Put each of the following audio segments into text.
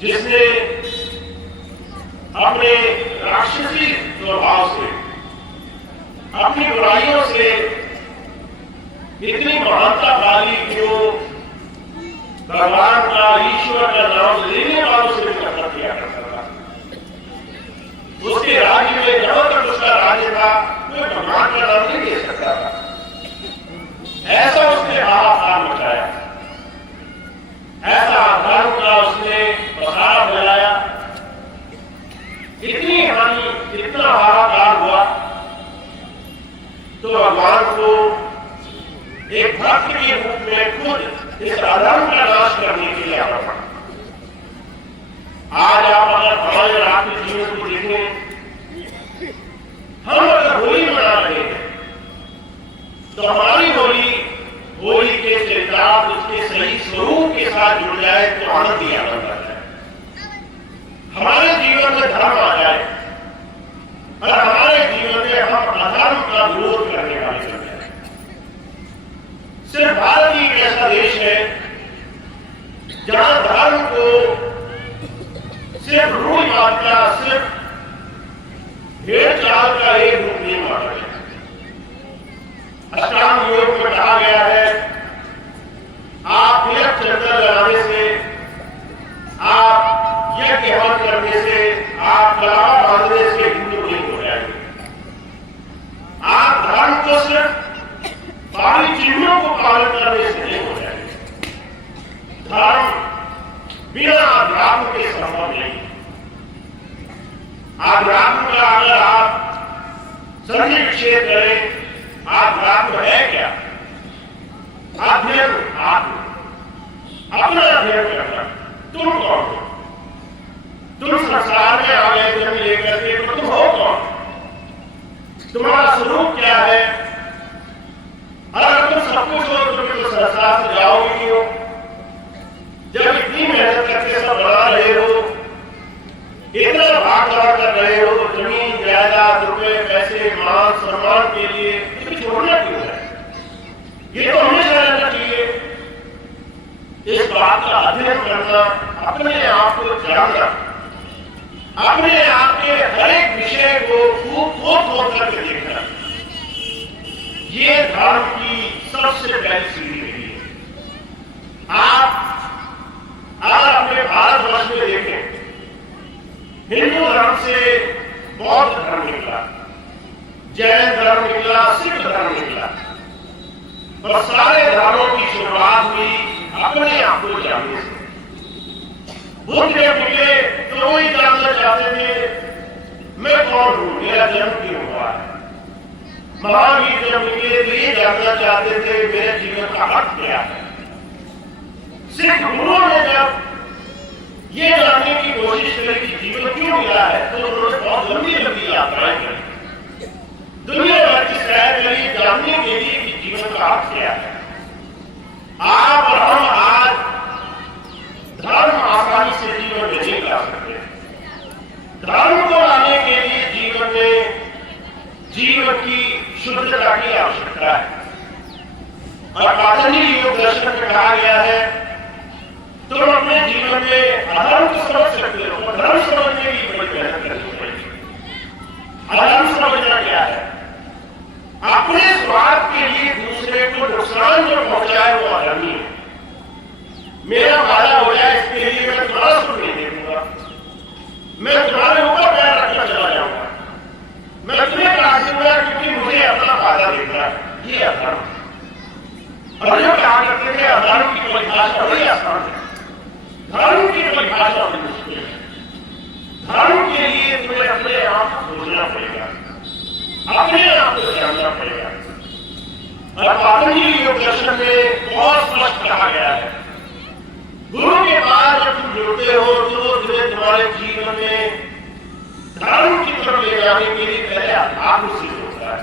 जिसने अपने राक्षसी स्वभाव से, अपनी बुराइयों से इतनी महानता पाली कि वो भगवान का, ईश्वर का नाम लेने वालों से भी नफरत किया करता था। उसके राज्य में जहां तक उसका राज्य था, कोई भगवान का नाम नहीं ले सकता था। ऐसा उसने हाहाकार मचाया, ऐसा धर्म का उसने पसारा फैलाया, इतनी हानि, इतना हाहाकार हुआ, तो भगवान को एक भक्त के रूप में खुद इस अधर्म का नाश करने के लिए आना पड़ा। आज आप अगर हमारे रात्रि जीवन को देखें, हम अगर होली मना रहे हैं तो हमारी होली के चरितार्थ उसके सही स्वरूप के साथ जुड़ जाए तो आनंद ही आनंद आ जाए। हमारे जीवन में धर्म आ जाए और हमारे जीवन में हम अधर्म का विरोध करने वाले बन जाए। सिर्फ भारत ही एक ऐसा देश है जहां धर्म को सिर्फ रूढ़ मात्रा, सिर्फ भेड़ चाल का एक रूप नहीं माना गया। अष्टांग योग में कहा गया है, आप तिलक चंदन लगाने से, आप यज्ञ हवन करने से, आप कलावा बांधने से हिंदू नहीं हो जाएंगे। आप धर्म को सिर्फ बाहरी चिन्हों को पालन करने से नहीं हो जाएंगे। धर्म बिना अध्यात्म के संभव नहीं। अध्यात्म का अगर आप संधि विच्छेद करें, अध्यात्म है क्या? अध्ययन, आत्म अपना अध्ययन करना। तुम कौन हो? तुम संसार में आ गए जन्म लेकर के, तो तुम हो कौन? तुम्हारा स्वरूप क्या है? अगर तुम सब कुछ हो तो फिर संसार से जाओगे नहीं हो। जब इतनी मेहनत करके सब बना रहे हो, इतना भाग दौड़ कर रहे हो, जमीन जायदाद, रुपए, पैसे, मान सम्मान के लिए छोड़ना क्यों है? ये तो हमेशा रहना चाहिए। इस बात का अध्ययन करना, अपने आप को जानना, अपने आप के हर एक विषय को खूब खोद करके देखना, ये धर्म की सबसे पहली सीढ़ी रही है। आप अगर अपने भारतवर्ष में देखें, हिंदू धर्म से बौद्ध धर्म निकला, जैन धर्म निकला, सिख धर्म निकला, और सारे धर्मों की शुरुआत हुई अपने आप को जानने से। बुद्ध जब निकले तो वो ही जानना चाहते थे मैं कौन हूं, मेरा जन्म क्यों हुआ है। महावीर जब निकले तो ये जानना चाहते थे मेरे जीवन का अर्थ क्या है। सिख गुरुओं ने जब ये जानने की कोशिश करी कि जीवन क्यों मिला है, तो उन्होंने बहुत लंबी यात्राएं की, दुनिया भर की सैर करी जानने के लिए कि जीवन का अर्थ क्या है। आप और हम आज धर्म आसानी से जीवन में नहीं ला सकते। धर्म को लाने के लिए जीवन में जीवन की शुद्धता की आवश्यकता है। और पातंजलि योग दर्शन में कहा गया है, तुम अपने जीवन में अधर्म को समझ सकते हो, धर्म समझने की बड़ी मेहनत करनी पड़ेगी। अधर्म समझना क्या है? अपने स्वार्थ के लिए दूसरे को नुकसान जो पहुंचाए वो अधर्मी है। मेरा फायदा हो जाए इसके लिए मैं तुम्हारा सुख नहीं देखूंगा, मैं तुम्हारे ऊपर पैर रखना चला जाऊंगा, मैं तुम्हें काट दूंगा क्योंकि मुझे अपना फायदा देखना है। ये अधर्म। और जो कहा करते थे अधर्म की परिभाषा बड़ी आसान है, धर्म की परिभाषा बड़ी मुश्किल है। धर्म के लिए तुम्हें अपने आप को खोजना पड़ेगा, अपने आप को जानना पड़ेगा। और पातंजलि योग दर्शन में बहुत स्पष्ट कहा गया है, गुरु के पास जब तुम जुड़ते हो तो तुम्हें तुम्हारे जीवन में धर्म की तरफ ले जाने के लिए पहले अध्यात्म से जोड़ता है।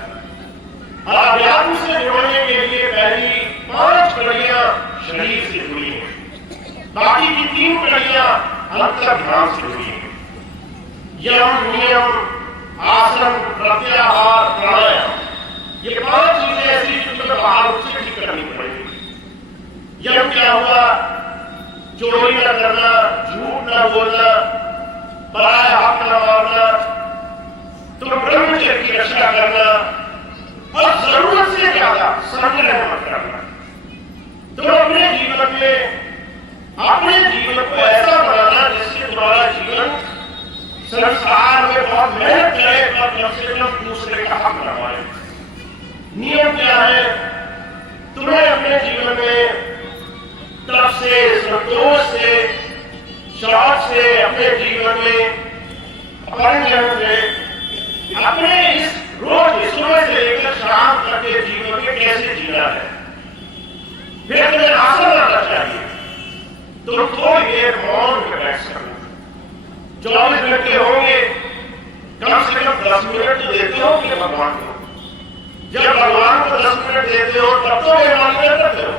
और अध्यात्म से जोड़ने के लिए पहली 5 कड़ियां शरीर से जुड़ी हैं, बाकी की 3 कड़ियां अंतर ध्यान से जुड़ी हैं। यम, नियम, आसन, प्रत्याहार, प्राणायाम, ये 5 चीजें ऐसी जो तुम्हें बाहर से ठीक करनी पड़ेगी। यम क्या हुआ? चोरी न करना, झूठ न बोलना, पराया हक न मारना, तुम ब्रह्मचर्य की रक्षा करना और जरूरत से ज्यादा संग्रह मत करना। तुम अपने जीवन को ऐसा बनाना जिससे तुम्हारा जीवन संसार में बहुत मेहनत करे और कम से कम दूसरे का हक न मारे। नियम क्या है? तुम्हें अपने जीवन में तप से, संतोष से, शौच से, अपने जीवन में अपरिजन से, अपने इस रोज सुबह से लेकर शाम तक के जीवन में कैसे जीना है, फिर तुम्हें आसन आना चाहिए। तुम थोड़ी देर मौन में बैठ सको। 24 घंटे होंगे, कम से कम 10 मिनट तो देते हो कि भगवान को। जब भगवान को 10 मिनट देते हो तब तो मेहमान करते हो।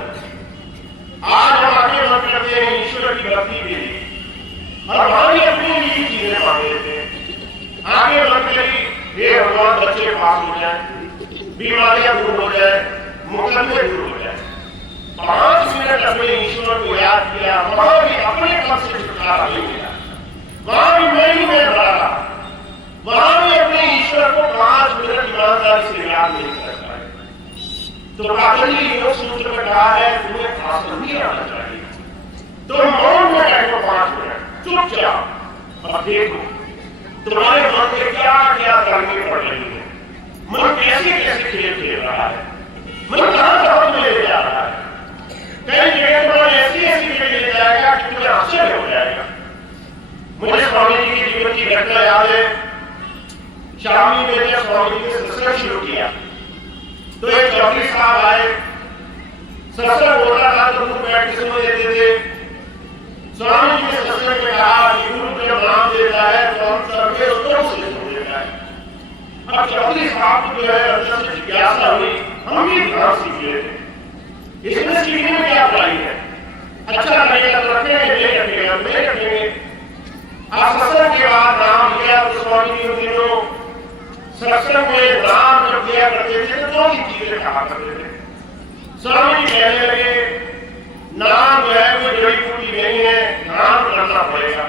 आज हम आगे मन करते हैं ईश्वर की भक्ति के लिए और हमारी अपनी निजी चीजें मांग लेते हैं। आगे मन करी हे भगवान बच्चे पास हो जाए, बीमारियां दूर हो जाए, मुकदमे दूर हो जाए। 5 मिनट अपने ईश्वर को याद किया, वहां भी अपने पद से छुटकारा नहीं मिला, वहां भी मैं ही मैं भरा रहा, वहां भी अपने ईश्वर को 5 मिनट ईमानदारी से याद नहीं कर पाए। तो पतंजलि योग सूत्र में कहा है तुम्हें आसन भी आना चाहिए। तुम मौन में बैठो 5 मिनट चुपचाप और देखो तुम्हारे मन में क्या क्या करनी पड़ रही है, मन कैसे कैसे खेल खेल रहा है, मन कहां में ले जा रहा है। कई जगह पर ऐसी ऐसी जगह ले जाएगा कि तुम्हें आश्चर्य हो जाएगा। मुझे स्वामी जी के जीवन की घटना याद है। शामी में जब स्वामी जी ने सत्संग शुरू किया तो एक चौधरी साहब आए, सत्संग होता था तो गुरु बैठ के सुन लेते थे। स्वामी जी ने सत्संग में कहा कि गुरु जब नाम देता है तो हम सर्वे उत्तम से सुन लेता है। अब चौधरी साहब को जो है अंदर से जिज्ञासा हुई, हम भी ध्यान सीख लेते, इसमें सीखने में क्या बुराई है, अच्छा लगेगा तो रखेंगे, नहीं रखेगा नहीं रखेंगे। आप सत्संग के बाद नाम लिया तो स्वामी जी उन दिनों सत्संग में नाम जब लिया करते थे तो 2 चीजें कहा करते थे। स्वामी जी कहने लगे नाम जो है कोई जड़ी बूटी नहीं है, नाम करना पड़ेगा।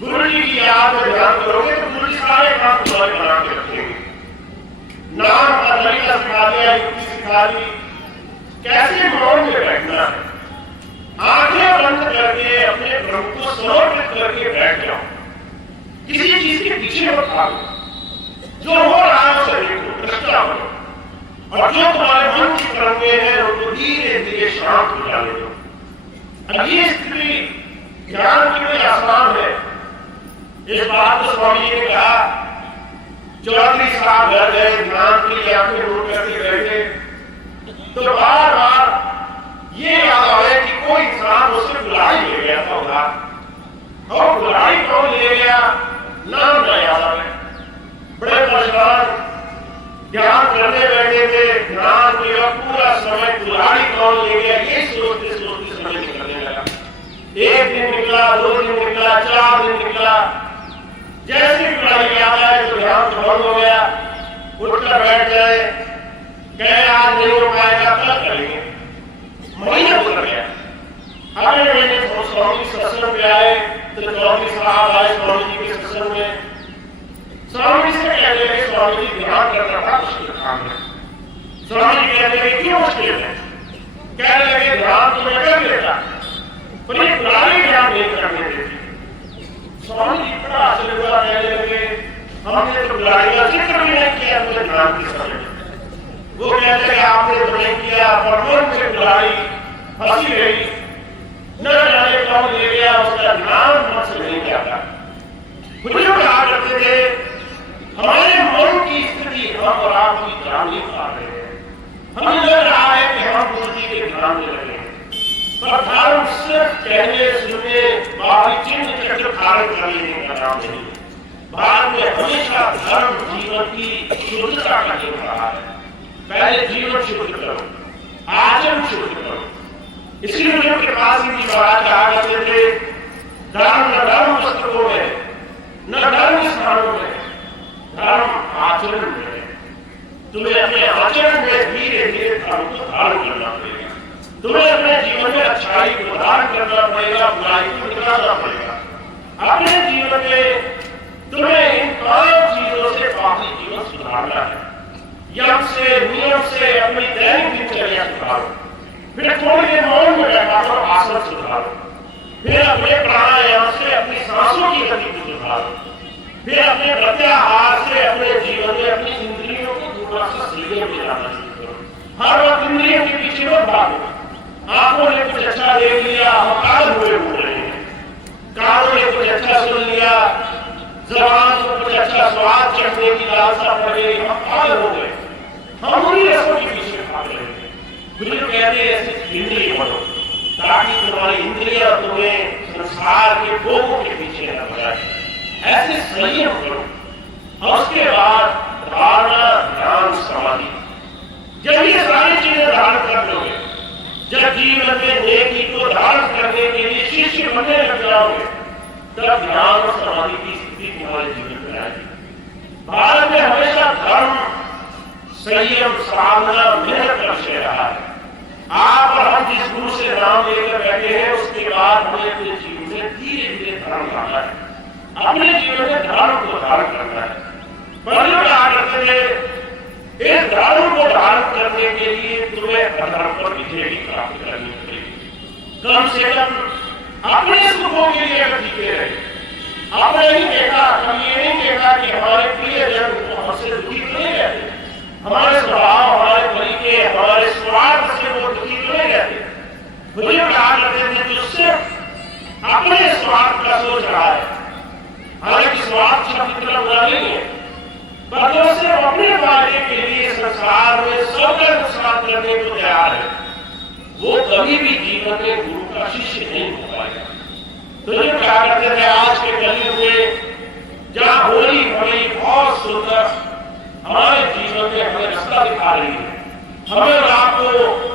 गुरु जी की याद में ध्यान करोगे तो गुरु जी सारे काम तुम्हारे बना के रखेंगे। नाम का तरीका सिखा दिया, युक्ति सिखा दी, कैसे मौन में बैठना है, आंखें बंद करके अपने प्रभु को समर्पित करके बैठ जाओ, किसी चीज के पीछे मत भागो, जो हो रहा है उसे देखो, दृष्टा बनो और जो तुम्हारे मन की तरंगे हैं उनको धीरे धीरे शांत हो जाने दो। अब ये स्थिति ध्यान के लिए आसान है। इस बात को स्वामी जी ने कहा, चौधरी साहब घर गए, ध्यान के लिए आंखें रोक करके बैठे तो बार बार ये याद आया कि कोई इंसान उससे बुलाई ले गया था उधार, और बुलाई कौन ले गया नाम न याद आया। बड़े परेशान, ध्यान करने बैठे थे, ध्यान किया पूरा समय बुलाई कौन ले गया ये सोचते सोचते समय निकलने लगा। 1 दिन निकला, 2 दिन निकला, 4 दिन निकला, जैसे बुलाई याद आए तो ध्यान भंग हो गया, उठकर बैठ गए, कहे आज नहीं हो पाएगा कल करेंगे। महीना गुजर गया। अगले महीने स्वामी सत्संग में आए तो चौधरी साहब आए स्वामी जी के सत्संग में। स्वामी से कहने लगे स्वामी जी ध्यान करना था मुश्किल काम है। स्वामी जी कहने लगे क्यों मुश्किल है? कहने लगे ध्यान तो मैं कर लेता पर ये बुराई ध्यान नहीं करने देती। स्वामी जी बड़ा आश्चर्य हुआ, कहने लगे हमने तो बुराई का जिक्र भी नहीं किया मुझे ध्यान के समय। वो कहते हैं आपने तो नहीं किया पर मन से बुराई फंसी गई, न जाने कौन ले गया, उसका ध्यान मन से नहीं जाता। मुझे कहा करते थे हमारे मन की स्थिति हम और आप की जान नहीं पा रहे हैं। हमें लग रहा है कि हम गुरु जी के ध्यान में लगे, पर धर्म सिर्फ कहने सुनने बाहरी चिन्ह चक्र धारण कर लेने का नाम नहीं। भारत में हमेशा धर्म जीवन की शुद्धता का नियम रहा है। पहले जीवन शुद्ध करो, आचरण शुद्ध करो। इसीलिए उनके पास ही महाराज कहा करते थे धर्म न धर्म पुस्तकों में न धर्म स्थानों में, धर्म आचरण में। तुम्हें अपने आचरण में धीरे धीरे धर्म को धारण करना पड़ेगा। तुम्हें अपने जीवन में अच्छाई को धारण करना पड़ेगा, बुराई को निकालना पड़ेगा। अपने जीवन में तुम्हें इन 5 चीजों से बाकी जीवन सुधारना है। यम से, नियम से अपनी दैनिक दिनचर्या सुधारो, फिर थोड़ी देर मौन में बैठा करो, आसन सुधारो, फिर अपने प्राणायाम से अपनी सांसों की गति को सुधारो, फिर अपने प्रत्याहार से अपने जीवन में अपनी इंद्रियों को थोड़ा सा संयम में लाना शुरू करो। हर वक्त इंद्रियों के पीछे मत भागो। आंखों ने कुछ अच्छा देख लिया, हम काल हुए घूम रहे हैं। कानों ने कुछ अच्छा सुन लिया, जबान को कुछ अच्छा स्वाद चखने की लालसा पड़ गई, हम काल हो गए। हम उन्हीं रसों के पीछे भाग रहे हैं। बुजुर्ग कहते हैं ऐसे इंद्रिय बनो ताकि तुम्हारी इंद्रियां तुम्हें संसार के भोगों के पीछे न बढ़ाए। ऐसे संयम करो। और उसके बाद धारणा, ध्यान, समाधि। जब ये सारी चीजें धारण कर लोगे, जब जीवन में नेकी को धारण करने के लिए शिष्य बनने लग जाओगे, तब ध्यान और समाधि की स्थिति तुम्हारे जीवन में आएगी। भारत में हमेशा धर्म, संयम, साधना, मेहनत का विषय रहा है। आप और हम जिस गुरु से नाम लेकर बैठे हैं, उसके बाद हमें अपने जीवन में धीरे धीरे धर्म लाना है, अपने जीवन में धर्म को धारण करना है। पर जो क्या करते थे, इस धर्म को धारण करने के लिए तुम्हें अधर्म पर विजय भी प्राप्त करनी पड़ेगी। कम से कम अपने सुखों के लिए अगर जीते रहे। आपने नहीं देखा, हम ये नहीं देखा कि हमारे प्रियजन हमसे दुखी तो नहीं रहते, हमारे स्वभाव, हमारे तरीके, हमारे स्वार्थ से वो दुखी तो नहीं रहते। मुझे कहा करते थे जो सिर्फ अपने स्वार्थ का सोच रहा है, हालांकि स्वार्थ शब्द इतना बुरा नहीं है, पर जो सिर्फ अपने फायदे के लिए संसार में सबका नुकसान करने को तैयार है, वो कभी भी जीवन में गुरु का शिष्य नहीं हो पाएगा। तो ये क्या करते थे आज के कलयुग में, जहां होली बड़ी बहुत सुंदर हमारे जीवन में हमें रास्ता दिखा रही है, हमें आपको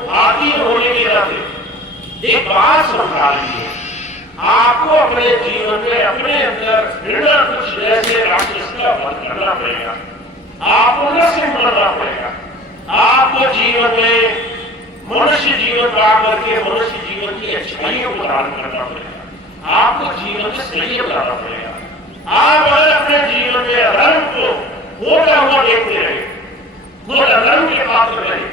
भारतीय होने के नाते एक बात समझा रही है। आपको अपने जीवन में अपने अंदर घृणा कुछ जैसे राक्षस का वध करना पड़ेगा, आपको नरसिंह बनना पड़ेगा। आपको जीवन में मनुष्य जीवन प्राप्त करके मनुष्य जीवन की अच्छाइयों को धारण करना पड़ेगा, आपको जीवन में संयम लाना पड़ेगा। आप अगर अपने जीवन में अधर्म को होता हुआ देखते रहे, खुद अधर्म के पात्र रहे,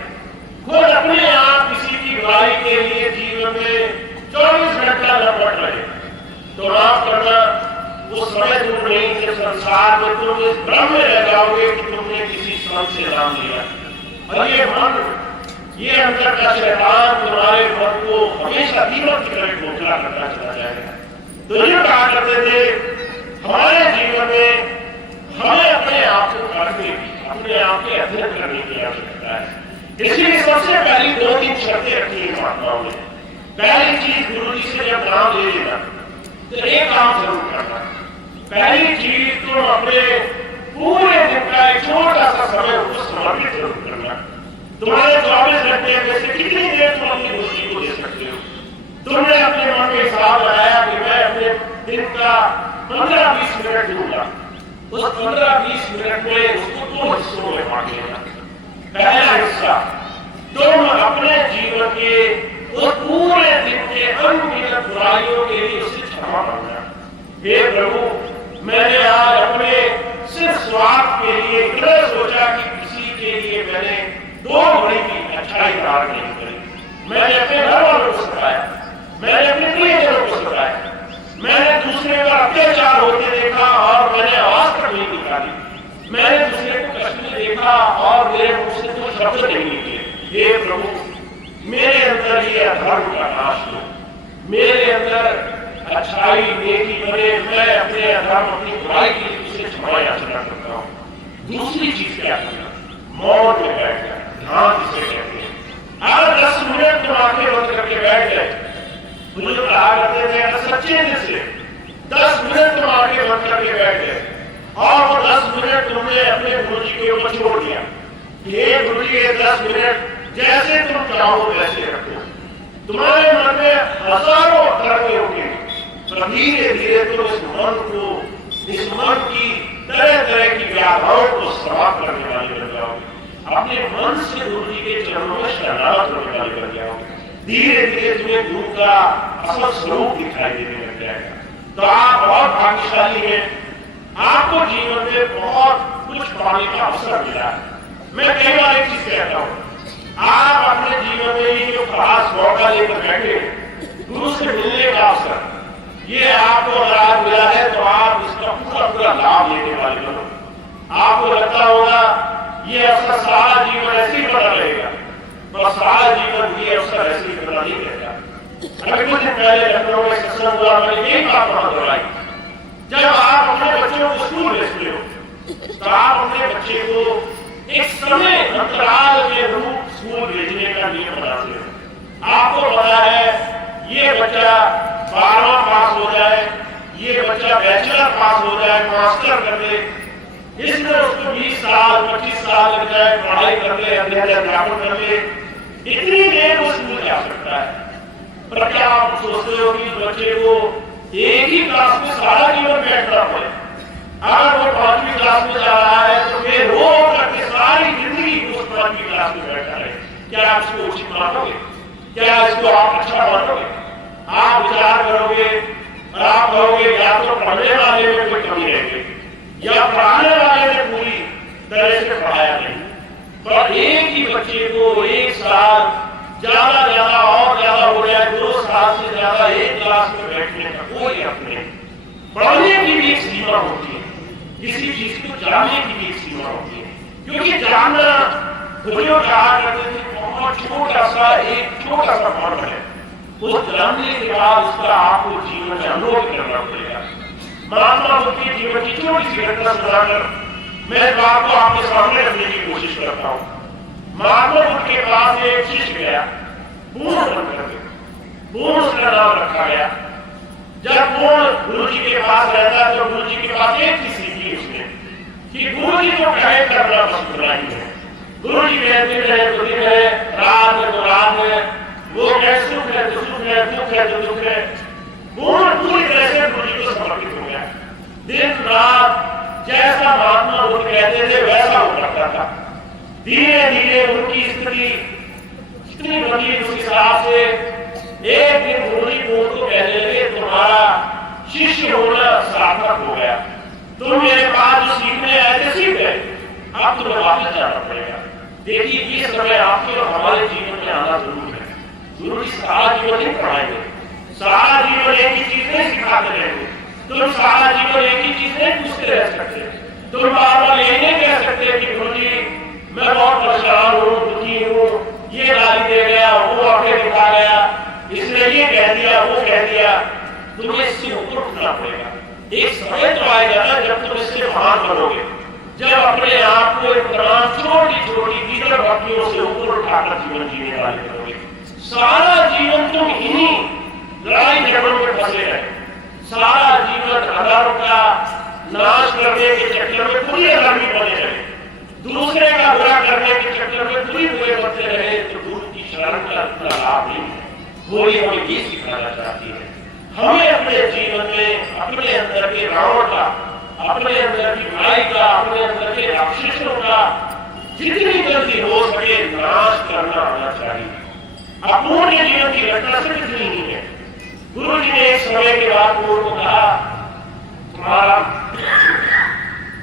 खुद अपने आप किसी की बुराई के लिए जीवन में 24 घंटा लपट रहे, तो माफ करना वो समय दूर नहीं कि संसार में तुम इस भ्रम में रह जाओगे कि तुमने किसी संत से नाम लिया। और ये मन, ये अंदर का शैतान तुम्हारे मन को हमेशा दीमक की तरह खोखला करना चला जाएगा। तो ये कहा करते थे हमारे जीवन में हमें अपने आप को करने की, अपने आप के अध्ययन करने की आवश्यकता है। इसलिए सबसे पहली 2-3 शर्तें रखी है महात्माओं ने। पहली चीज, गुरु जी से जब नाम ले लेना तो एक काम जरूर करना। पहली चीज, तुम अपने पूरे दिन का एक छोटा सा समय उसको समर्पित जरूर करना। तुम्हारे 24 घंटे में से कितनी देर तुम अपनी गुरु जी को दे सकते हो? तुमने अपने मन में हिसाब लगाया कि मैं अपने दिन का 15-20 मिनट दूंगा, उस 15-20 मिनट में उसको 2 हिस्सों में बांट लेना। पहला हिस्सा, तुम अपने जीवन के उस पूरे दिन के अनगिनत बुराइयों के लिए उससे क्षमा मांगना। हे प्रभु, मैंने आज अपने सिर्फ स्वार्थ के लिए इतना सोचा कि किसी के लिए मैंने 2 घड़ी की अच्छाई धारण नहीं करी, मैंने अपने घर वालों को सताया, मैंने अपने प्रियजनों को सताया, मैंने दूसरे पर अत्याचार होते देखा और मैंने आवाज तक नहीं निकाली, मैंने दूसरे को कष्ट में देखा और मेरे मुंह से कुछ शब्द नहीं निकले। हे प्रभु, मेरे अंदर ये अधर्म का नाश हो, मेरे अंदर अच्छाई नेकी बने, मैं अपने अधर्म, अपनी बुराई की उससे क्षमा याचना करता हूँ। दूसरी चीज क्या करना, मौन में बैठ जाए, ध्यान जिसे कहते हैं। अगर 10 मिनट तुम आंखें बंद करके बैठ गए, मुझे कहा करते थे अगर सच्चे दिल से 10 मिनट तुम आंखें बंद करके बैठ गए और वो 10 मिनट तुमने अपने गुरु जी के ऊपर छोड़ दिया, ये गुरु जी ये 10 मिनट जैसे तुम चाहो वैसे रखो, तुम्हारे मन में हजारों तरंगें उठेंगी, तो धीरे धीरे तुम इस मन को, इस मन की तरह तरह की व्याधाओं को समाप्त करने वाले बन जाओगे, अपने मन से गुरु जी के चरणों में शरणागत होने वाले बन जाओगे। धीरे धीरे तुम्हें गुरु का असल स्वरूप दिखाई देने लग जाएगा। तो आप बहुत भाग्यशाली हैं, आपको जीवन में बहुत कुछ पाने का अवसर मिला है। मैं कई बार एक चीज कहता हूं, आप अपने जीवन में ये जो खास मौका लेकर बैठे गुरु से मिलने का अवसर, ये आपको अगर आज मिला है तो आप इसका पूरा पूरा लाभ लेने वाले बनो। आपको लगता होगा ये अवसर सारा जीवन ऐसे ही बना रहेगा, पर सारा जीवन ये अवसर ऐसे ही बना नहीं रहेगा। अभी कुछ दिन पहले लखनऊ में सत्संग हुआ, मैंने यही बात वहां दोहराई, जब आप अपने बच्चों को स्कूल भेजते हो तो आप अपने बच्चे को एक समय अंतराल के रूप स्कूल भेजने का नियम बनाते हो। आपको पता है ये बच्चा 12वां पास हो जाए, ये बच्चा बैचलर पास हो जाए, मास्टर कर ले, इसमें उसको 20 साल 25 साल लग जाए, पढ़ाई कर ले, अध्यापन कर ले, इतनी देर वो स्कूल जा सकता है। पर क्या आप सोचते हो कि बच्चे को एक ही क्लास में सारा जीवन बैठना पड़े? अगर वो 5वीं क्लास में जा रहा है तो फिर वो करके सारी जिंदगी उस 5वीं क्लास में बैठा रहे, क्या आप इसको उचित मानोगे? क्या इसको आप अच्छा मानोगे? आप विचार करोगे और आप कहोगे या तो पढ़ने वाले में कोई कमी रह गई या पढ़ाने वाले ने पूरी तरह से पढ़ाया नहीं। पर एक ही बच्चे को एक साल ज्यादा और ज्यादा हो जाए, 2 साल से ज्यादा एक क्लास में बैठने का कोई हक नहीं। पढ़ने की भी एक सीमा होती है, किसी चीज को जानने की भी एक सीमा होती है, क्योंकि जानना बुजुर्ग कहा करते थे बहुत छोटा सा फर्क है, उस जानने के बाद उसका आपको जीवन में अनुभव करना पड़ेगा। महात्मा बुद्ध के जीवन की छोटी सी घटना सुनाकर मैं बात को आपके सामने रखने की कोशिश करता हूँ। महात्मा बुद्ध के पास एक शिष्य गया, पूर्ण बनकर के, पूर्ण उसका नाम रखा गया। जब पूर्ण गुरु जी के पास रहता है तो गुरु जी के पास एक चीज सीखी उसने कि गुरु जी को कहे करना बस नहीं है। गुरु जी कहते रहे तो दिन है, रात है तो रात है, वो कहे सुख है तो सुख है, दुख है तो दुख है। पूर्ण पूरी तरह से गुरु जी को समर्पित हो गया। दिन रात जैसा महात्मा बुद्ध कहते थे वैसा हो करता था। धीरे धीरे उनकी स्थिति इतनी बदली उस हिसाब से एक दिन गुरु जी को कहने लगे तुम्हारा शिष्य होना सार्थक हो गया, तुम मेरे पास जो सीखने आए थे सीख गए, अब तुम्हें वापस जाना पड़ेगा। देखिए ये समय आपके और हमारे जीवन में आना जरूर है। गुरु जी सारा जीवन नहीं पढ़ाएंगे, सारा जीवन एक ही चीज नहीं सिखाते रहेंगे, तुम सारा जीवन एक ही चीज नहीं पूछते रह सकते। तुम बार बार ये नहीं कह सकते कि गुरु जी मैं बहुत परेशान हूँ, दुखी हूँ, ये गाली दे गया, वो आंखें दिखा गया, इसने ये कह दिया, वो कह दिया। तुम्हें इससे ऊपर उठना पड़ेगा। एक समय तो आएगा ना जब तुम इससे महान बनोगे, जब अपने आप को एक तमाम छोटी छोटी दीगर भक्तियों से ऊपर उठाकर जीवन जीने वाले बनोगे। सारा जीवन तुम इन्हीं लड़ाई झगड़ों में फंसे रहे, सारा जीवन अधर्म का नाश करने के चक्कर में पूरी अधर्मी बने रहे, दूसरे का बुरा करने के चक्कर में पूरी बुरे बनते रहे, तो गुरु की शरण का इतना लाभ नहीं है। वो ये हमें ये सिखाना चाहती है, हमें अपने जीवन में अपने अंदर के रावण का, अपने अंदर की बुराई का, अपने अंदर के राक्षसों का जितनी जल्दी हो सके नाश करना आना चाहिए। अपूर्ण जीवन की घटना से कुछ नहीं है। गुरु जी ने एक समय के बाद गुरु को कहा तुम्हारा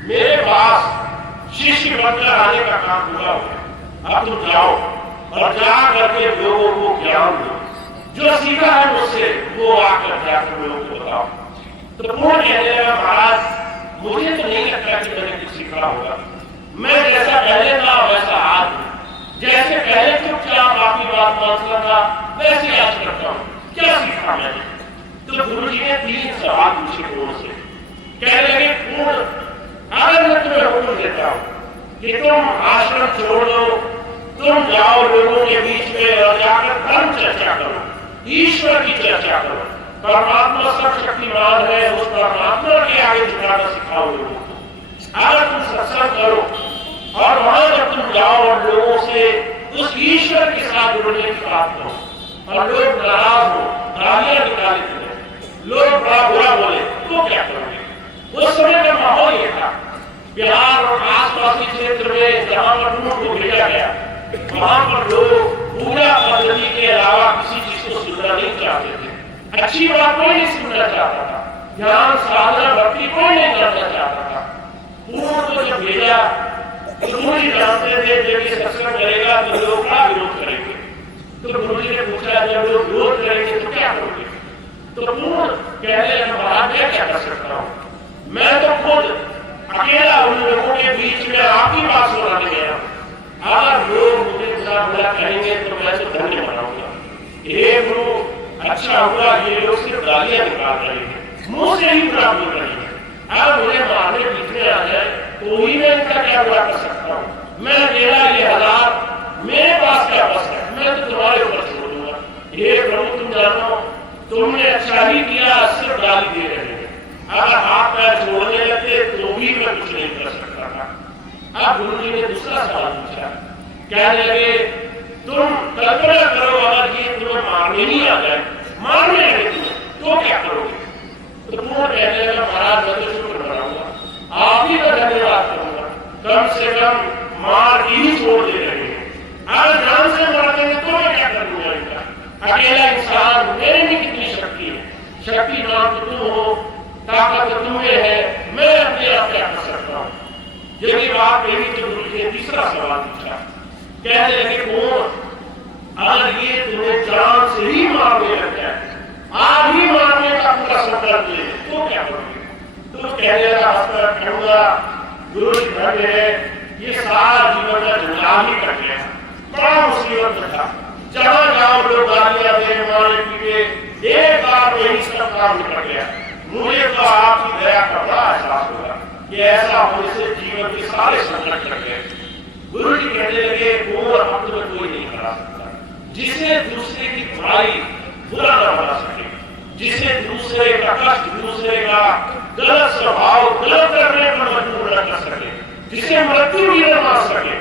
मेरे पास शिष्य बनकर आने का काम पूरा हो गया, अब तुम जाओ और जा करके लोगों को ज्ञान दो, जो सीखा है मुझसे वो आकर जाकर लोगों को बताओ। तो पूर्ण कहने लगा महाराज मुझे तो नहीं लगता कि मैंने कुछ सीखा होगा, मैं जैसा पहले था वैसा आज हूं, जैसे पहले चुपचाप आपकी बात मानता था वैसे आज करता हूं, क्या सीखा मैंने? तो गुरु जी ने 3 सवाल पूछे पूर्ण से। कहने लगे पूर्ण अगर मैं तुम्हें हुक्म देता हूं कि तुम आश्रम छोड़ दो, तुम जाओ लोगों के बीच में और जाकर धर्म चर्चा करो, ईश्वर की चर्चा करो, परमात्मा सर्वशक्तिमान है, उस परमात्मा के आगे झुकाना सिखाओ लोगों को। अगर तुम सत्संग करो और वहां जब तुम जाओ और लोगों से उस ईश्वर के साथ जुड़ने की बात करो और लोग नाराज हो, गालियां निकाले तुम्हें, लोग बड़ा बुरा बोले, तो क्या करोगे? उस समय का माहौल ये था। बिहार और आसपास के क्षेत्र में जहां पर को भेजा गया वहां पर लोग पूजा पद्धति के अलावा किसी चीज को सुनना नहीं चाहते थे। अच्छी बात कोई नहीं सुनना चाहता था, ध्यान साधना भक्ति कोई नहीं करना चाहता था। पूर्ण को जब भेजा तो गुरु जी जानते थे जब ये सत्संग करेगा तो लोग क्या विरोध करेंगे। तो गुरु जी ने पूछा जब लोग विरोध करेंगे तो क्या करोगे? तो पूर्ण कहने लगा महाराज मैं क्या कर सकता हूँ, मैं तो खुद अकेला उन लोगों के बीच में आपकी बात सुनाने गया। अगर लोग मुझे बुरा बुरा कहेंगे तो मैं तो धन्य बनाऊंगा। हे गुरु अच्छा हुआ ये लोग सिर्फ गालियां निकाल रहे हैं, मुंह से ही बुरा बोल रहे हैं। अगर मुझे मारने पीछे आ जाए तो ही मैं इनका क्या बुरा कर सकता हूँ? मैं अकेला ये हालात मेरे पास क्या बस है, मैं तो तुम्हारे ऊपर छोड़ दूंगा। हे प्रभु तुम जानो तुमने अच्छा ही किया, सिर्फ गाली दे रहे हैं। अगर हाथ पैर छोड़ने लगे तो भी मैं कुछ नहीं कर सकता था। अब गुरु जी ने दूसरा सवाल पूछा, कहने लगे तुम कल्पना करो अगर ये तुम्हें मारने नहीं आ जाए, मारने लगे तो क्या करोगे? तो पूर्ण कहने लगा महाराज मैं तो शुक्र मनाऊंगा, आप ही का धन्यवाद करूंगा, कम से कम मार ही छोड़ दे रहे हैं। अगर जान से मार देंगे तो मैं क्या करूंगा इनका? अकेला इंसान मेरे में कितनी शक्ति है, शक्तिमान तो तुम हो, ताकत तो तुम्हें है, मैं अपने आप क्या कर सकता हूँ? यदि बात यही तो गुरु जी ने तीसरा सवाल पूछा, कहने लगे कौन अगर ये तुम्हें जान से ही मारने लग जाए, आज ही मारने का पूरा संकल्प ले तो क्या करोगे? तो कहने लगा कहूंगा गुरु जी धन्य है, ये सारा जीवन का जुलाम ही कट गया, बड़ा मुसीबत में था। जहां जाओ लोग गालियां दे मारे पीटे, एक बार में ही सब काम निकल गया। मुझे तो आपकी दया का बड़ा एहसास होगा कि ऐसा होने से जीवन के सारे संकट कट गए। गुरु जी कहने लगे और हम तो कोई नहीं करा सकता जिसे दूसरे की बुराई बुरा न बना सके, जिसे दूसरे का कष्ट, दूसरे का गलत स्वभाव गलत करने पर मजबूर न कर सके, जिसे मृत्यु भी न मार सके,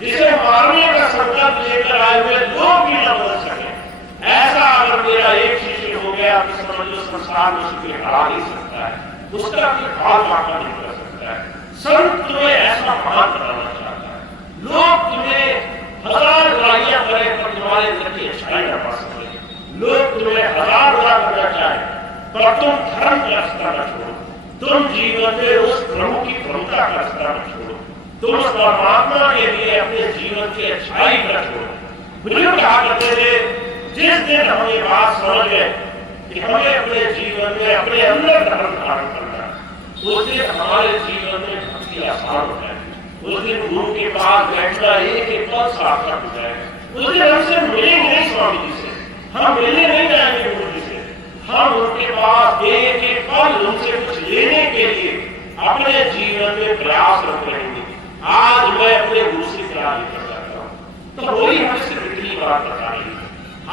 जिसे मारने का संकल्प लेकर आए हुए लोग भी न बदल सके। ऐसा अगर मेरा एक शिष्य हो गया तो समझ लो संसार में उसको हरा नहीं सकता है, उसका कोई भाव मापा नहीं कर सकता है। संत तुम्हें ऐसा महान बनाना चाहता है, लोग तुम्हें हजार बुराइयां करें पर तुम्हारे अंदर की अच्छाई न पा सके, लोग तुम्हें हजार बुरा करना चाहे पर तुम धर्म का रास्ता न छोड़ो, तुम जीवन में उस प्रभु की प्रभुता का रास्ता न छोड़ो, तुम उस परमात्मा के लिए अपने जीवन की अच्छाई न छोड़ो। बुजुर्ग कहा करते थे जिस दिन हम ये बात समझ गए कि हमें अपने जीवन में अपने अंदर धर्म धारण करना, उस दिन हमारे जीवन में भक्ति आसान हो जाएगी, उस दिन गुरु के पास बैठना एक पल सार्थक हो जाएगा। उस दिन हमसे मिलेंगे नहीं स्वामी जी से, हम मिलने नहीं जाएंगे गुरु जी से, हम उनके पास एक पल उनसे कुछ लेने के लिए अपने जीवन में प्रयास करते रहेंगे। आज मैं अपने गुरु से क्या लेकर जाता हूँ, तो वही हम सिर्फ इतनी बात बता रही है।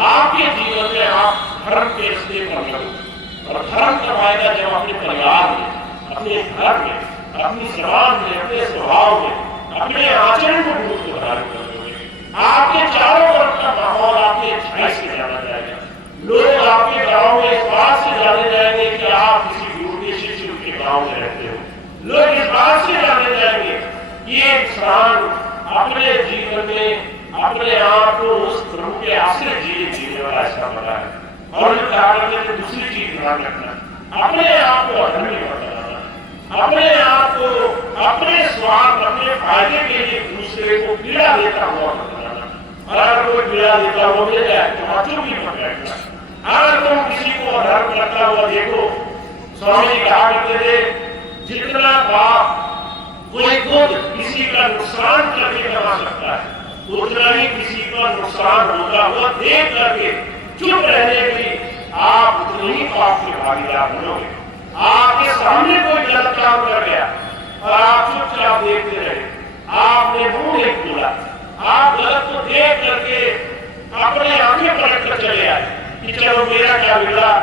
आपके जीवन में आप धर्म के रास्ते पर लगो और धर्म का फायदा जब अपने परिवार में, अपने घर में, अपनी समाज में, अपने स्वभाव में, अपने आचरण को गुरु धारण कर दोगे, आपके चारों तरफ का माहौल आपकी अच्छाई से जाना जाएगा। लोग आपके गांव में इस बात से जाने जाएंगे कि आप किसी गुरु के शिष्य के गांव में रहते हो, लोग इस बात से जाने जाएंगे कि ये इंसान अपने जीवन में अपने आप को उस प्रभु के आश्रय जीने वाला ऐसा बना है। और जो कारण है दूसरी चीज ध्यान रखना, अपने आप को अधर्मी मत बनाना, अपने आप को अपने स्वार्थ, अपने फायदे के लिए दूसरे को पीड़ा देता हुआ मत बनाना। और अगर कोई पीड़ा देता हुआ मिल जाए तो चुप भी मत बैठना। अगर तुम किसी को अधर्म करता हुआ देखो, स्वामी जी कहा करते थे जितना पाप कोई खुद किसी का नुकसान करके कमा सकता है, उतना ही किसी का नुकसान होता हुआ देख करके चुप रहने की आप उतनी ही पाप के भागीदार बनोगे। आपके सामने कोई गलत काम कर गया और आप चुपचाप देखते रहे, आपने मुंह नहीं खोला, आप गलत को देख करके अपने आंखें पलट कर चले आए कि चलो मेरा क्या बिगड़ा,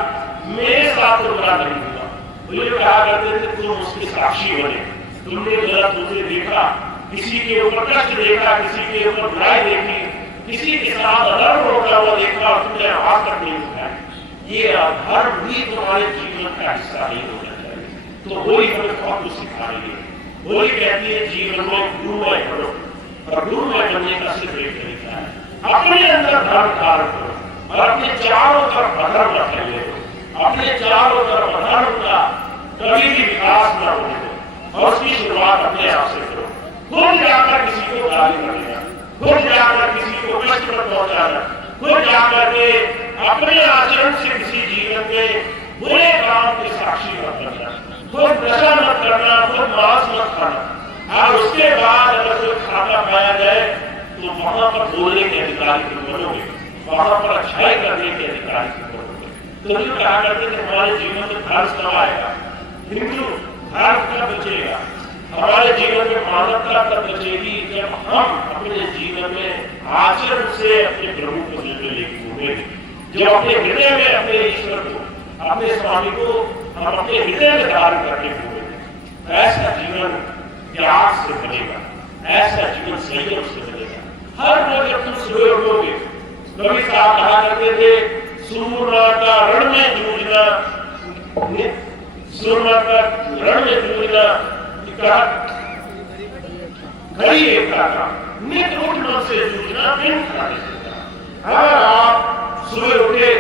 मेरे साथ तो बुरा नहीं हुआ। मुझे कहा करते थे तुम उसके साक्षी बने, तुमने गलत उसे देखा, किसी के ऊपर कष्ट देखा, किसी के ऊपर बुराई देखी, किसी के साथ अधर्म होता हुआ देखा और तुमने आवाज तक नहीं उठाई, ये अधर्म भी तुम्हारे जीवन का हिस्सा नहीं होना चाहिए। तो वही हमें बहुत कुछ सिखा रही है। वही कहती है जीवन में गुरुमय बनो, और गुरुमय बनने का सिर्फ एक तरीका है, अपने अंदर धर्म धारण करो और अपने चारों तरफ अधर्म न फैले दो, अपने चारों तरफ अधर्म का कभी भी विकास न होने दो और उसकी शुरुआत अपने आप से करो। खुद जाकर किसी को गाली न देना, खुद जाकर किसी को कष्ट न पहुंचाना, खुद जाकर के अपने आचरण से किसी जीवन में बुरे काम के साक्षी मत करना, खुद नशा मत करना, खुद मांस मत खाना। और उसके बाद अगर कोई खाता पाया जाए तो वहां पर बोलने के अधिकारी तुम बनोगे, वहां पर अच्छाई करने के अधिकारी तुम बनोगे। तो जो कहा करते थे हमारे जीवन में धर्म कब आएगा, हिंदू धर्म कब बचेगा, हमारे जीवन में मानवता तब बचेगी जब हम अपने जीवन में आचरण से अपने प्रभु को लेकर घूमेंगे, जब अपने हृदय में अपने ईश्वर को, अपने स्वामी को हम अपने हृदय में धारण करके घूमेंगे। ऐसा जीवन त्याग से बनेगा, ऐसा जीवन संयम से बनेगा। हर रोज जब तुम सुबह उठोगे, कभी साहब कहा करते थे सूरमा का रण में जूझना, सूरमा का रण में जूझना घड़ी एकता का, नित उठ मन से जूझना दिन खाने से। अगर आप सुबह उठे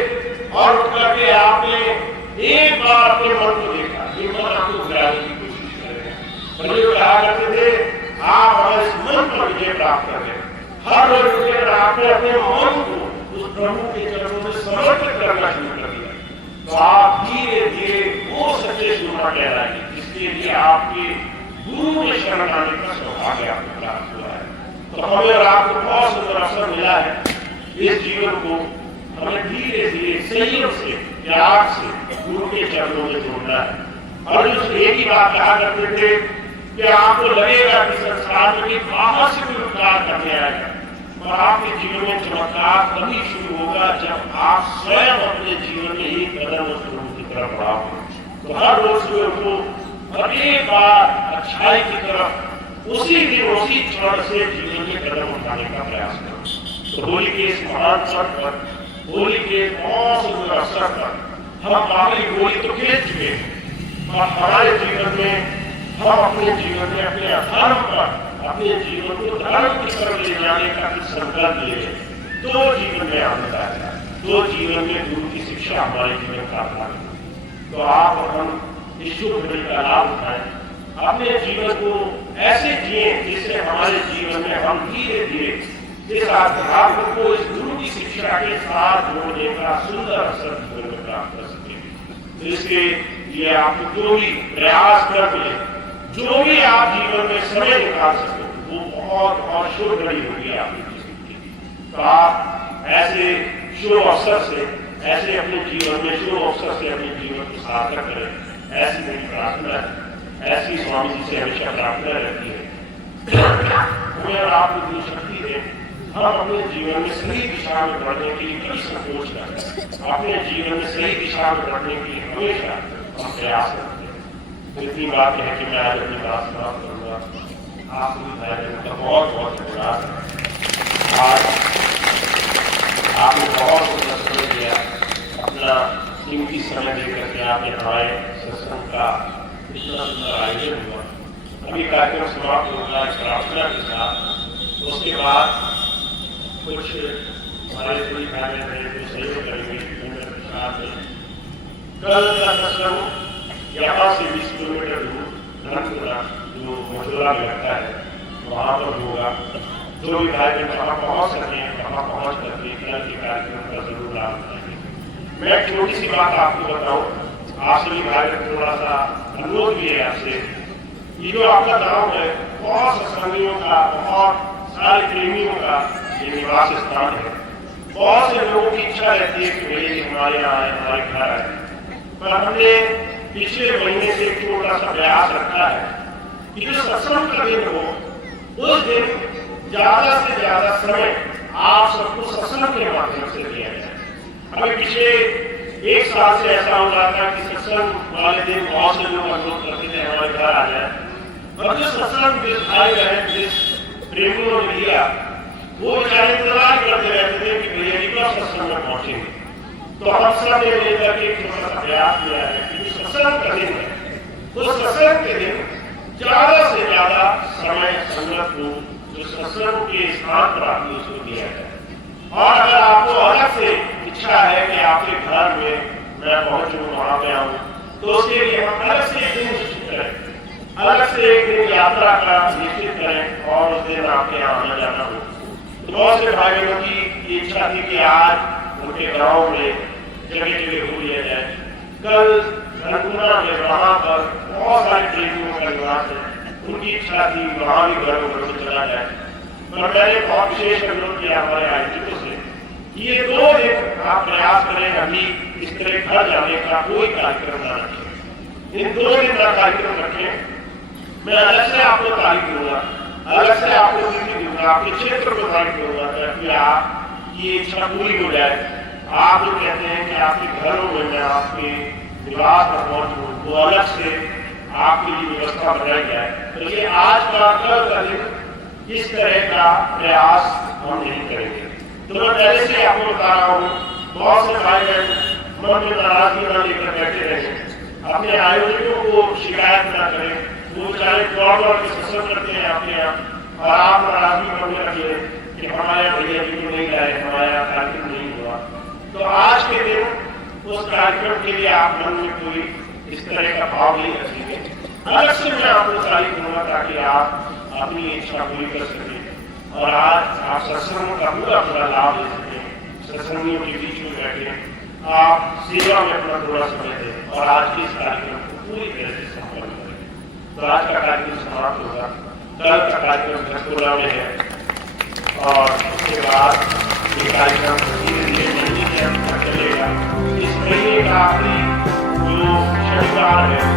और उठ करके आपने एक बार अपने मन को देखा, ये मन आपको गिराने की कोशिश करेगा। और ये कहा करते थे आप हमारे इस मन पर विजय प्राप्त करें। हर रोज उठकर आपने अपने मन को उस प्रभु के चरणों में समर्पित करना शुरू कर दिया, तो आप धीरे धीरे वो सच्चे सूरमा कहलाएंगे जिसके लिए आपके गुरु में शरण आने का सौभाग्य आपको प्राप्त हुआ है। तो हमें और आपको बहुत सुंदर अवसर मिला है इस जीवन को हमें धीरे धीरे संयम से, त्याग से गुरु के चरणों में जोड़ना है। और जो एक ही बात कहा करते थे कि आपको लगेगा कि संसार में बाहर से कोई उपकार करने आएगा, और आपके जीवन में चमत्कार तभी शुरू होगा जब आप स्वयं अपने जीवन में एक कदम उस प्रभु की तरफ बढ़ाओगे। तो हर रोज सुबह उठो और एक बार अच्छाई की तरफ उसी दिन उसी क्षण से जीवन में कदम उठाने का प्रयास करो। तो होली के इस महान पर्व पर, होली के बहुत सुंदर अवसर पर हम बाहरी होली तो खेल चुके हैं और हमारे जीवन में हम अपने जीवन में अपने अधर्म पर, अपने जीवन को धर्म की तरफ ले जाने का कुछ संकल्प ले, तो जीवन में आनंद आएगा, तो जीवन में गुरु की शिक्षा हमारे जीवन का आधार है। तो आप और हम इस शुभ घड़ी का लाभ उठाएं, अपने जीवन को ऐसे जिए जिससे हमारे जीवन में हम धीरे धीरे इस आध्यात्म को इस गुरु की शिक्षा के साथ जोड़ने का सुंदर अवसर जीवन में प्राप्त कर सकें। तो इसके लिए आप जो भी प्रयास कर ले, जो भी आप जीवन में समय निकाल सके, वो बहुत शुभ घड़ी होगी आपकी जीवन की। तो आप ऐसे शुभ अवसर से, ऐसे अपने जीवन में शुभ अवसर से अपने जीवन को सार्थक करें, ऐसी मेरी प्रार्थना है, ऐसी स्वामी जी से हमेशा प्रार्थना रहती है। हमें और आपको जो शक्ति दे, हम अपने जीवन में सही दिशा में बढ़ने के लिए कभी संकोच न करें, अपने जीवन में सही दिशा में बढ़ने के लिए हमेशा हम प्रयास करते हैं। इतनी बात है कि मैं आज अपनी बात समाप्त करूंगा। आपको का बहुत बहुत धन्यवाद। आज आपने बहुत सुंदर समय दिया, अपना कीमती समय देकर के आपने हमारे सत्संग का इतना सुंदर आयोजन हुआ। अभी कार्यक्रम समाप्त होगा इस प्रार्थना के साथ, उसके बाद कुछ हमारे सभी भाई बहन सहयोग करेंगे। कल का सत्संग यहाँ से 20 किलोमीटर दूर धनपुरा जो मथुरा में लगता है वहाँ पर होगा। जो भी भाई बहन वहाँ पहुँच सके, वहाँ पहुँच करके कल के कार्यक्रम का जरूर लाभ उठाएंगे। मैं एक छोटी सी बात आपको बताऊँ, आप सभी भाई बहन थोड़ा सा अनुरोध भी है आपसे, ये जो आपका गाँव है बहुत सत्संगियों का, बहुत सारे प्रेमियों का ये निवास स्थान है। बहुत से लोगों की इच्छा रहती है कि भैया हमारे यहाँ आए, हमारे घर आए, पर हमने पिछले महीने से छोटा सा प्रयास रखा है कि जो सत्संग का दिन हो उस दिन ज्यादा से ज्यादा समय आप सबको सत्संग के माध्यम से दिया जाए। हमें पिछले 1 साल से ऐसा हो रहा था कि सत्संग वाले दिन बहुत से लोग अनुरोध करते थे हमारे घर आ जाए, और जो सत्संग जिस भाई बहन जिस प्रेमियों ने दिया वो बेचारे इंतजार करते रहते थे कि भैया जी कब सत्संग में पहुंचेंगे। तो हम सब ने लेकर के थोड़ा सा प्रयास किया है कि सत्संग का दिन है, उस सत्संग के दिन ज्यादा से ज्यादा समय संगत को जो सत्संग के स्थान पर आती है उसको दिया जाए। अलग से एक दिन यात्रा का निश्चित करें और उस दिन आपके यहाँ आना जाना हो। तो बहुत से भाई बहनों की इच्छा थी कि आज उनके गांव में जगह जगह हो लिया जाए। कल धनकुना में वहां पर बहुत सारे प्रेमियों का निवास है, उनकी इच्छा थी वहां भी घरों घरों से चला जाए। पर मैंने बहुत विशेष अनुरोध किया हमारे आयोजकों से, ये 2 दिन आप प्रयास करें अभी इस तरह घर जाने का कोई कार्यक्रम न रखें। इन 2 दिन का कार्यक्रम रखें। मैं अलग से आपको तारीख दूंगा, अलग से आपको तिथि दूंगा, आपके क्षेत्र को तारीख दूंगा ताकि आपकी इच्छा पूरी हो जाए। आप जो कहते हैं कि आपके घरों में मैं आपके निवास पर पहुंचूं, वो अलग से आपके लिए व्यवस्था बनाई जाए। तो ये आज का कल का दिन इस तरह का प्रयास हम नहीं करेंगे। तो मैं पहले से आपको बता रहा हूँ, बहुत से भाई बहन मन में नाराजगी न लेकर बैठे रहे, अपने आयोजकों को शिकायत न करें। वो चाहे दौड़ के सत्संग करते हैं आपके यहाँ, और आप नाराजगी मन में रखिए कि हमारे भैया जी को नहीं लाए, हमारे यहाँ कार्यक्रम नहीं हुआ। तो आज के दिन उस कार्यक्रम के लिए आप मन में कोई इस तरह का भाव नहीं रखेंगे। अलग से मैं आपको तारीख दूंगा ताकि आप अपनी इच्छा पूरी कर सकें और आज आप सत्संग का पूरा लाभ ले सकें। सत्संगियों के बीच में बैठे आप सेवा में अपना थोड़ा समय दें और आज के इस कार्यक्रम को पूरी तरह से संपन्न करें। तो आज का कार्यक्रम समाप्त होगा, कल का कार्यक्रम धनकुना में है और उसके बाद ये कार्यक्रम धीरे धीरे महीने के अंत तक चलेगा। इस महीने का आखिरी जो शनिवार है